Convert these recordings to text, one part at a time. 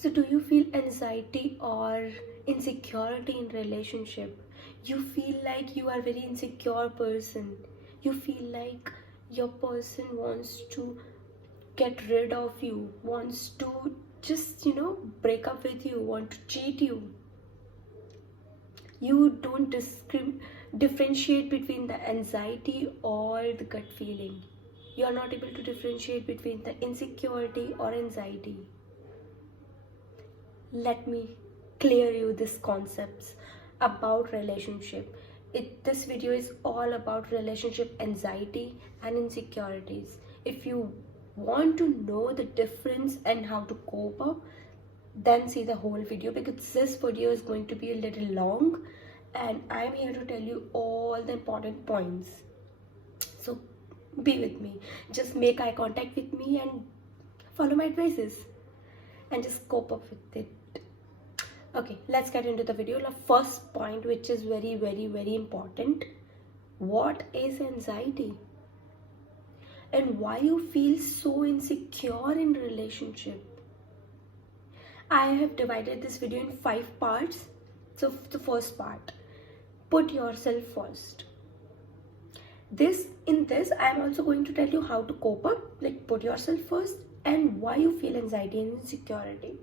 So do you feel anxiety or insecurity in relationship? You feel like you are very insecure person. You feel like your person wants to get rid of you, wants to just, break up with you, want to cheat you. You don't differentiate between the anxiety or the gut feeling. You are not able to differentiate between the insecurity or anxiety. Let me clear you these concepts about relationship. This video is all about relationship anxiety and insecurities. If you want to know the difference and how to cope up, then see the whole video, because this video is going to be a little long and I'm here to tell you all the important points. So be with me, just make eye contact with me and follow my advices and just cope up with it. Okay, let's get into the video. The first point, which is very, very, very important. What is anxiety? And why you feel so insecure in relationship? I have divided this video in 5 parts. So the first part, put yourself first. In this, I am also going to tell you how to cope up, like put yourself first, and why you feel anxiety and insecurity.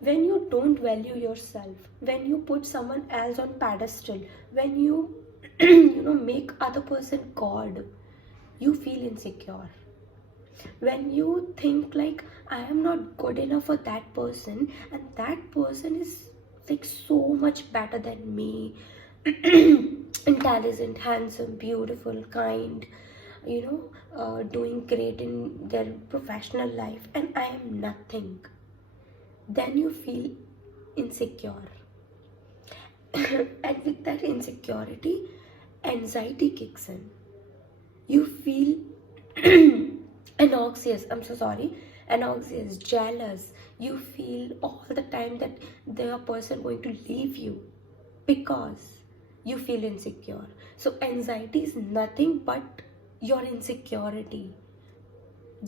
When you don't value yourself, when you put someone else on pedestal, when you make other person God, you feel insecure. When you think like, I am not good enough for that person and that person is like so much better than me, intelligent, handsome, beautiful, kind, doing great in their professional life, and I am nothing, then you feel insecure. And with that insecurity, anxiety kicks in. You feel anxious, jealous. You feel all the time that the person going to leave you because you feel insecure. So anxiety is nothing but your insecurity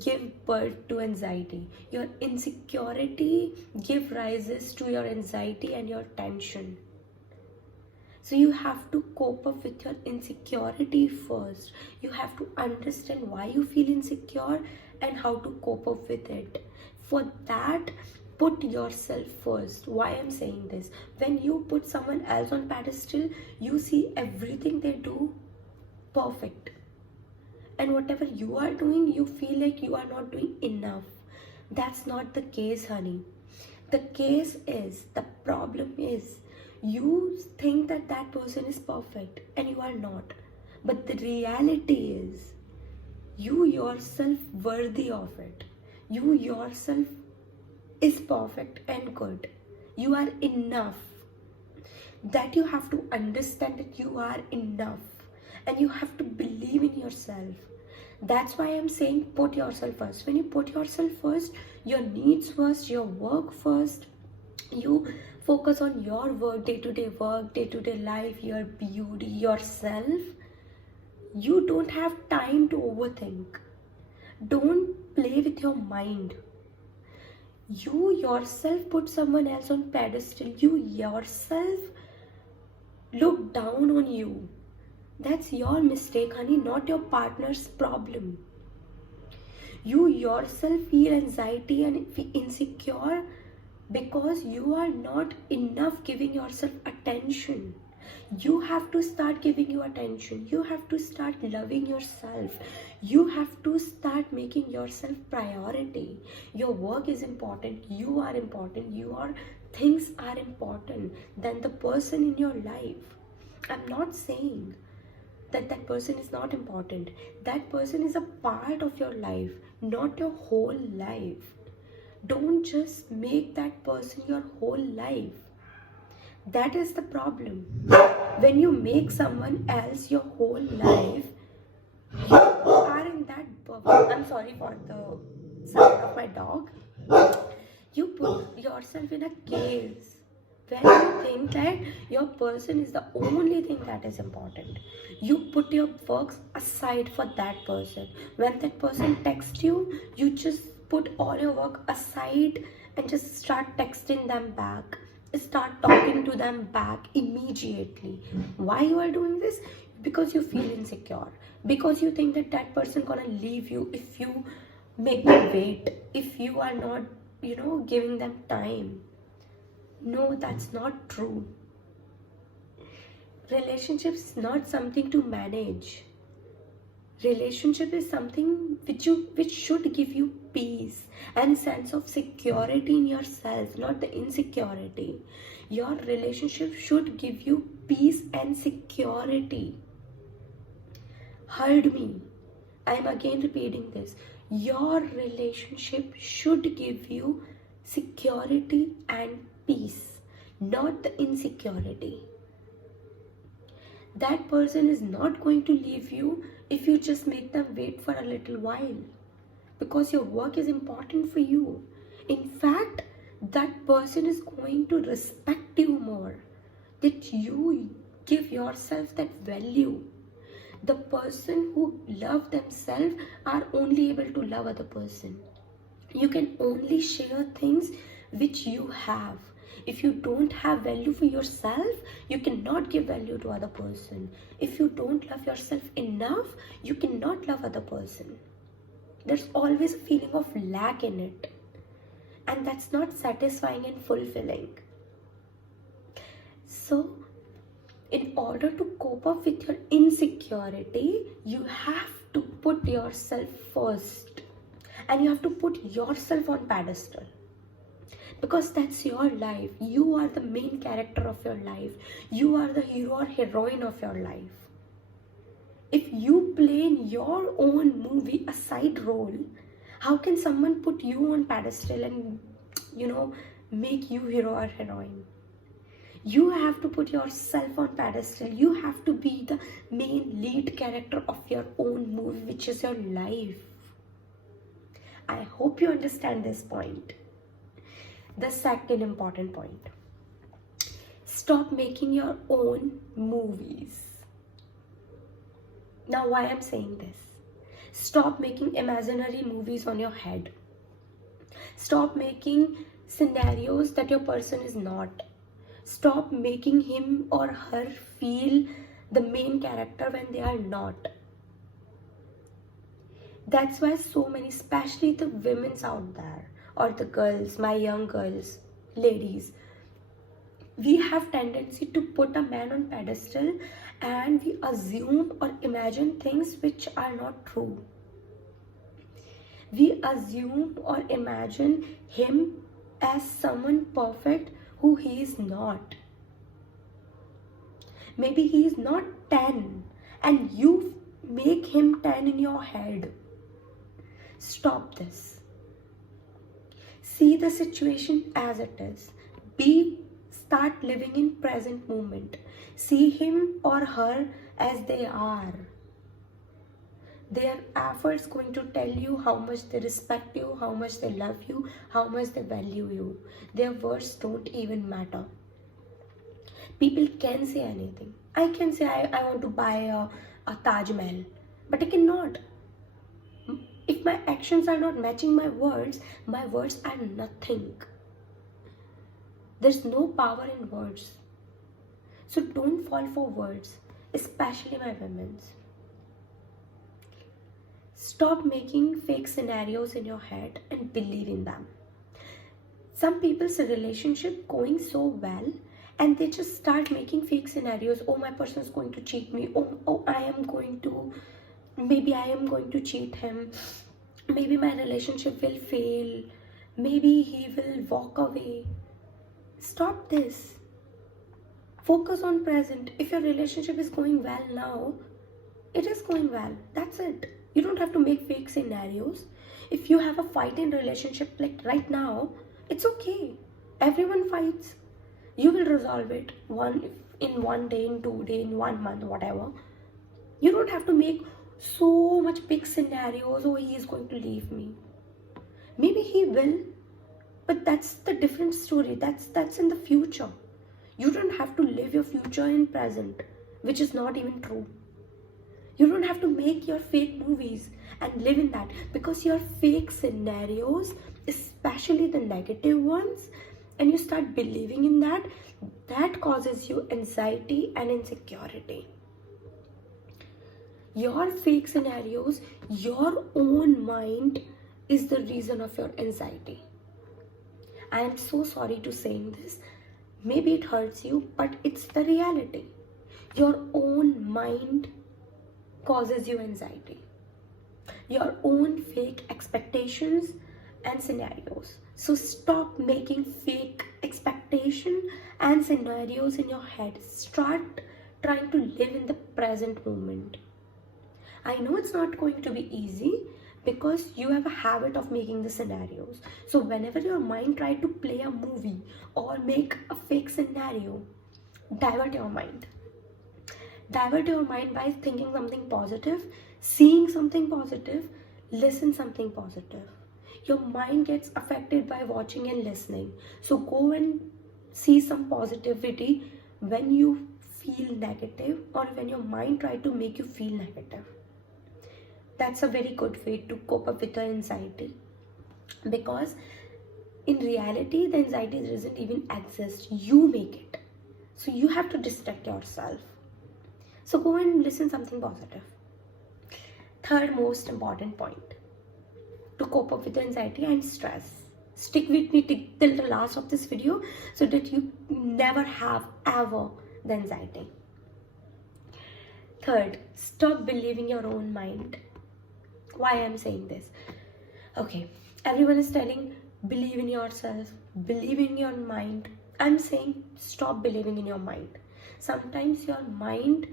give birth to anxiety. Your insecurity give rises to your anxiety and your tension. So you have to cope up with your insecurity first. You have to understand why you feel insecure and how to cope up with it. For that, put yourself first. Why I'm saying this? When you put someone else on pedestal, you see everything they do perfect. And whatever you are doing, you feel like you are not doing enough. That's not the case, honey. The problem is, you think that that person is perfect and you are not. But the reality is, you yourself worthy of it. You yourself is perfect and good. You are enough. That you have to understand that you are enough. And you have to believe in yourself. That's why I'm saying put yourself first. When you put yourself first, your needs first, your work first, you focus on your work, day-to-day work, day-to-day life, your beauty, yourself, you don't have time to overthink. Don't play with your mind. You yourself put someone else on pedestal. You yourself look down on you. That's your mistake, honey, not your partner's problem. You yourself feel anxiety and insecure because you are not enough giving yourself attention. You have to start giving you attention. You have to start loving yourself. You have to start making yourself priority. Your work is important. You are important. Your things are important than the person in your life. I'm not saying that person is not important. That person is a part of your life, not your whole life. Don't just make that person your whole life. That is the problem. When you make someone else your whole life, you are in that bubble. I'm sorry for the sound of my dog. You put yourself in a case where you think that your person is the only thing that is important. You put your works aside for that person. When that person texts you, you just put all your work aside and just start texting them back, start talking to them back immediately. Why you are doing this? Because you feel insecure, because you think that that person gonna leave you if you make them wait, if you are not, giving them time. No, that's not true. Relationships not something to manage. Relationship is something which should give you peace and sense of security in yourself, not the insecurity. Your relationship should give you peace and security. Heard me. I am again repeating this. Your relationship should give you security and peace, not the insecurity. That person is not going to leave you if you just make them wait for a little while, because your work is important for you. In fact, that person is going to respect you more, that you give yourself that value. The person who love themselves are only able to love other person. You can only share things which you have. If you don't have value for yourself, you cannot give value to other person. If you don't love yourself enough, you cannot love other person. There's always a feeling of lack in it, and that's not satisfying and fulfilling. So in order to cope up with your insecurity, you have to put yourself first, and you have to put yourself on pedestal, because that's your life. You are the main character of your life. You are the hero or heroine of your life. If you play in your own movie a side role, how can someone put you on pedestal and make you hero or heroine? You have to put yourself on pedestal. You have to be the main lead character of your own movie, which is your life. I hope you understand this point. The second important point: stop making your own movies. Now, why I'm saying this? Stop making imaginary movies on your head. Stop making scenarios that your person is not. Stop making him or her feel the main character when they are not. That's why so many, especially the women's out there, or the girls, my young girls, ladies, we have tendency to put a man on pedestal, and we assume or imagine things which are not true. We assume or imagine him as someone perfect who he is not. Maybe he is not 10 and you make him 10 in your head. Stop this. See the situation as it is. Start living in present moment. See him or her as they are. Their efforts going to tell you how much they respect you, how much they love you, how much they value you. Their words don't even matter. People can say anything. I can say I want to buy a Taj Mahal, but I cannot. If my actions are not matching my words are nothing. There's no power in words. So don't fall for words, especially my women's. Stop making fake scenarios in your head and believe in them. Some people's relationship going so well and they just start making fake scenarios. Oh, my person is going to cheat me. Oh, maybe I am going to cheat him. Maybe my relationship will fail. Maybe he will walk away. Stop this. Focus on present. If your relationship is going well now, it is going well. That's it. You don't have to make fake scenarios. If you have a fight in relationship like right now, it's okay. Everyone fights. You will resolve it in 1 day, in 2 days, in 1 month, whatever. You don't have to make so much big scenarios. Oh, he is going to leave me. Maybe he will, but that's the different story. That's in the future. You don't have to live your future in present, which is not even true. You don't have to make your fake movies and live in that, because your fake scenarios especially the negative ones, and you start believing in that, that causes you anxiety and insecurity. Your fake scenarios, your own mind is the reason of your anxiety. I am so sorry to saying this. Maybe it hurts you, but it's the reality. Your own mind causes you anxiety. Your own fake expectations and scenarios. So stop making fake expectation and scenarios in your head. Start trying to live in the present moment. I know it's not going to be easy because you have a habit of making the scenarios. So whenever your mind tries to play a movie or make a fake scenario, divert your mind. Divert your mind by thinking something positive, seeing something positive, listen something positive. Your mind gets affected by watching and listening. So go and see some positivity when you feel negative or when your mind tries to make you feel negative. That's a very good way to cope up with your anxiety, because in reality the anxiety doesn't even exist. You make it. So you have to distract yourself. So go and listen something positive. Third most important point to cope up with anxiety and stress. Stick with me till the last of this video so that you never have ever the anxiety. Third, stop believing your own mind. Why I'm saying this? Okay, everyone is telling believe in yourself, believe in your mind. I'm saying stop believing in your mind. Sometimes your mind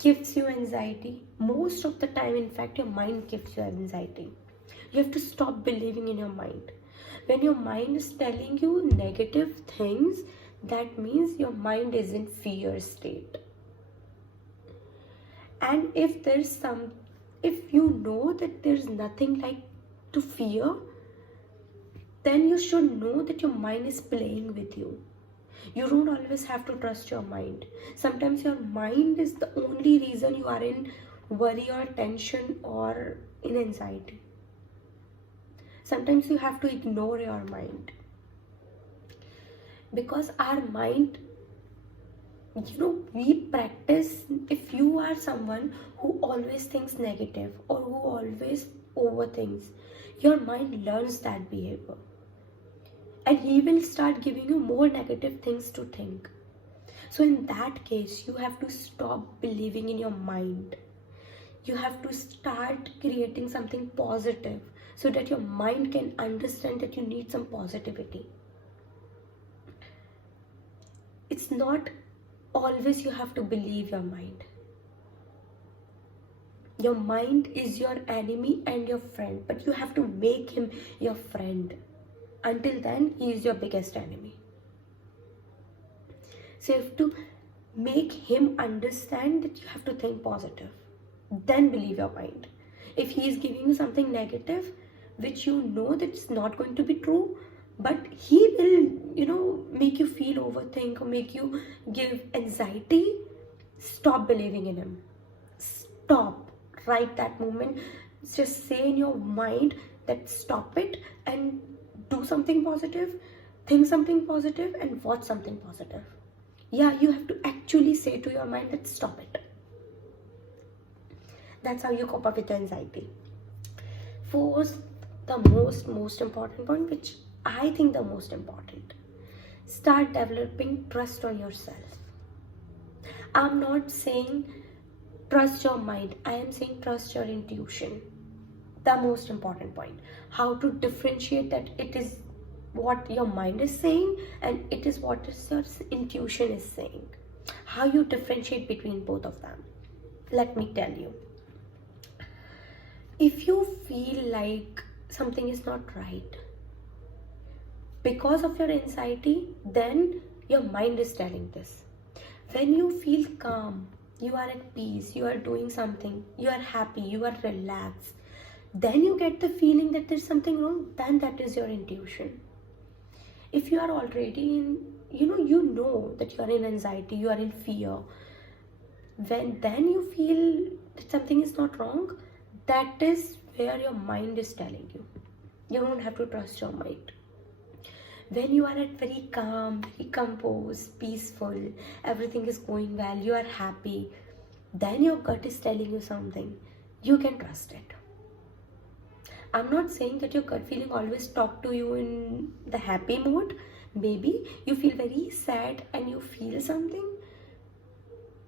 gives you anxiety. Most of the time, in fact, your mind gives you anxiety. You have to stop believing in your mind. When your mind is telling you negative things, that means your mind is in fear state. And if you know that there's nothing like to fear, then you should know that your mind is playing with you. You don't always have to trust your mind. Sometimes your mind is the only reason you are in worry or tension or in anxiety. Sometimes you have to ignore your mind, because our mind, we practice. If you are someone who always thinks negative or who always overthinks, your mind learns that behavior and he will start giving you more negative things to think. So in that case, you have to stop believing in your mind. You have to start creating something positive so that your mind can understand that you need some positivity. It's not always you have to believe your mind. Your mind is your enemy and your friend, but you have to make him your friend. Until then, he is your biggest enemy. So you have to make him understand that you have to think positive. Then believe your mind. If he is giving you something negative, which you know that it's not going to be true, but he will, make you feel overthink or make you give anxiety, stop believing in him. Stop. Right that moment. Just say in your mind that stop it and do something positive, think something positive and watch something positive. Yeah, you have to actually say to your mind that stop it. That's how you cope up with anxiety. Fourth, the most important point, which I think the most important, start developing trust on yourself. I'm not saying trust your mind. I am saying trust your intuition. The most important point. How to differentiate that it is what your mind is saying and it is what your intuition is saying. How you differentiate between both of them. Let me tell you. If you feel like something is not right because of your anxiety, then your mind is telling this. When you feel calm, you are at peace, you are doing something, you are happy, you are relaxed, then you get the feeling that there's something wrong, then that is your intuition. If you are already in, you know that you are in anxiety, you are in fear, then you feel that something is not wrong, that is where your mind is telling you. You don't have to trust your mind. When you are at very calm, very composed, peaceful, everything is going well, you are happy, then your gut is telling you something, you can trust it. I'm not saying that your gut feeling always talk to you in the happy mode. Maybe you feel very sad and you feel something,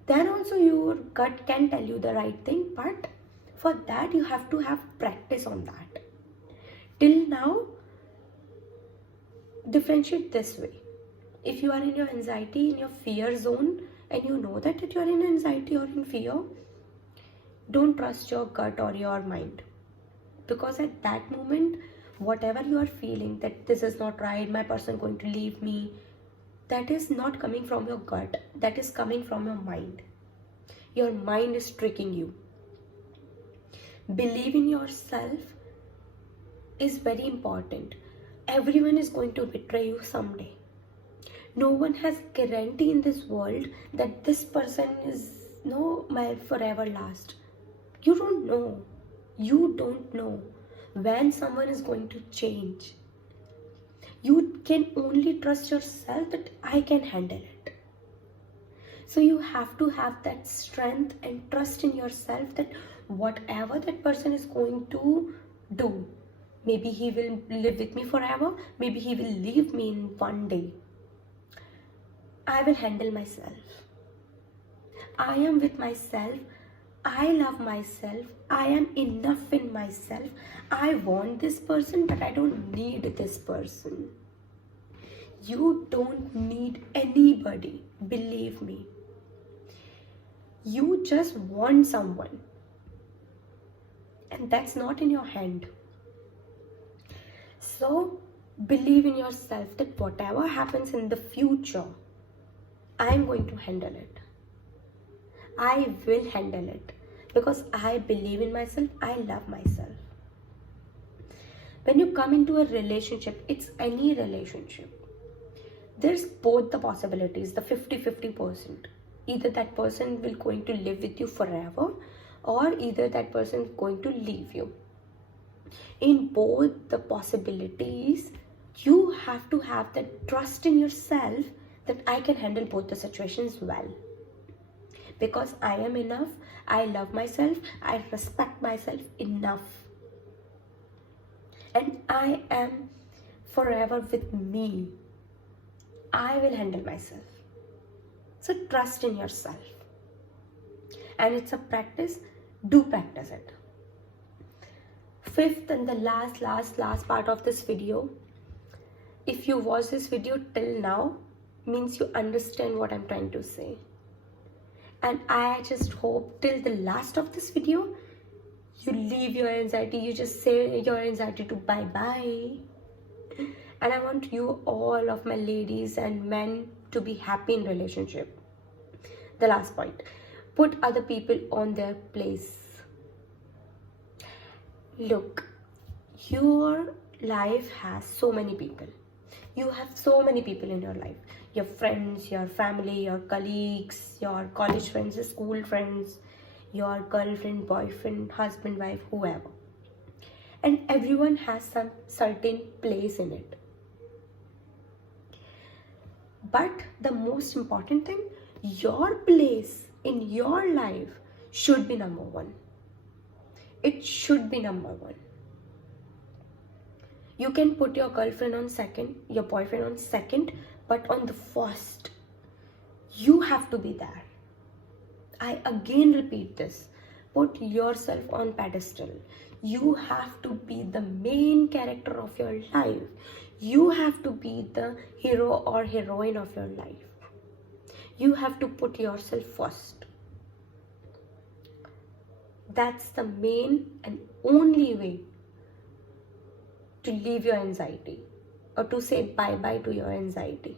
then also your gut can tell you the right thing, but for that you have to have practice on that. Till now, differentiate this way. If you are in your anxiety, in your fear zone, and you know that you are in anxiety or in fear, don't trust your gut or your mind. Because at that moment, whatever you are feeling, that this is not right, my person going to leave me, that is not coming from your gut, that is coming from your mind. Your mind is tricking you. Believe in yourself is very important. Everyone is going to betray you someday. No one has guarantee in this world that this person is my forever last. You don't know. You don't know when someone is going to change. You can only trust yourself that I can handle it. So you have to have that strength and trust in yourself that whatever that person is going to do, maybe he will live with me forever, maybe he will leave me in one day, I will handle myself. I am with myself. I love myself. I am enough in myself. I want this person, but I don't need this person. You don't need anybody. Believe me. You just want someone. And that's not in your hand. So believe in yourself that whatever happens in the future, I'm going to handle it. I will handle it because I believe in myself. I love myself. When you come into a relationship, it's any relationship, there's both the possibilities, the 50-50%. Either that person will going to live with you forever, or either that person is going to leave you. In both the possibilities, you have to have that trust in yourself that I can handle both the situations well. Because I am enough, I love myself, I respect myself enough. And I am forever with me. I will handle myself. So trust in yourself. And it's a practice. Do practice it. Fifth and the last part of this video. If you watch this video till now, means you understand what I'm trying to say. And I just hope till the last of this video, you leave your anxiety, you just say your anxiety to bye-bye. And I want you, all of my ladies and men, to be happy in relationship. The last point, put other people on their place. Look, your life has so many people. You have so many people in your life. Your friends, your family, your colleagues, your college friends, your school friends, your girlfriend, boyfriend, husband, wife, whoever. And everyone has some certain place in it. But the most important thing, your place in your life should be number one. It should be number one. You can put your girlfriend on second, your boyfriend on second, but on the first, you have to be there. I again repeat this. Put yourself on pedestal. You have to be the main character of your life. You have to be the hero or heroine of your life. You have to put yourself first. That's the main and only way to leave your anxiety or to say bye-bye to your anxiety.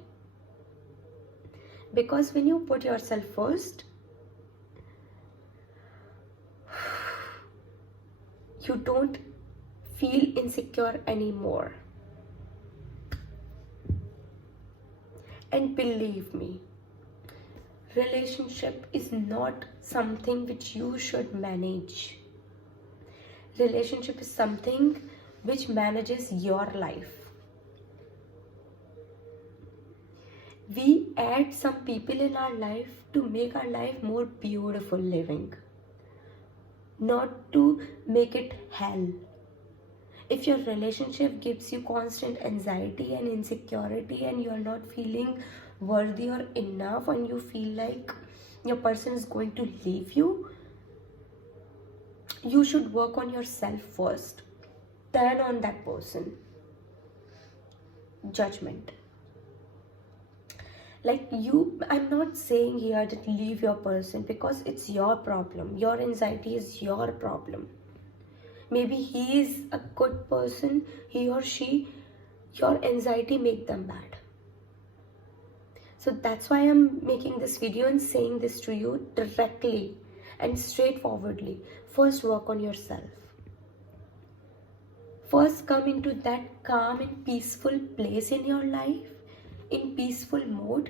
Because when you put yourself first, you don't feel insecure anymore. And believe me, relationship is not something which you should manage. Relationship is something which manages your life. We add some people in our life to make our life more beautiful living, not to make it hell. If your relationship gives you constant anxiety and insecurity and you are not feeling worthy or enough and you feel like your person is going to leave you, you should work on yourself first, then on that person. Judgment. Like I'm not saying here that leave your person, because it's your problem. Your anxiety is your problem. Maybe he is a good person, he or she, your anxiety make them bad. So that's why I'm making this video and saying this to you directly and straightforwardly. First, work on yourself. First, come into that calm and peaceful place in your life, in peaceful mode.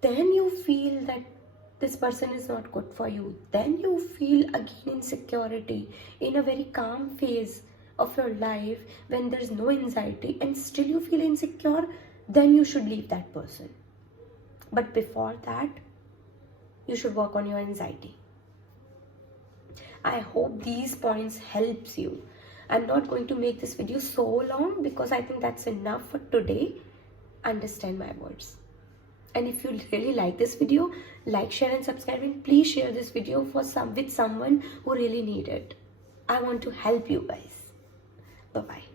Then you feel that this person is not good for you. Then you feel again insecurity in a very calm phase of your life when there's no anxiety and still you feel insecure. Then you should leave that person. But before that, you should work on your anxiety. I hope these points helps you. I'm not going to make this video so long because I think that's enough for today. Understand my words. And if you really like this video, like, share and subscribe, and please share this video with someone who really need it. I want to help you guys. Bye-bye.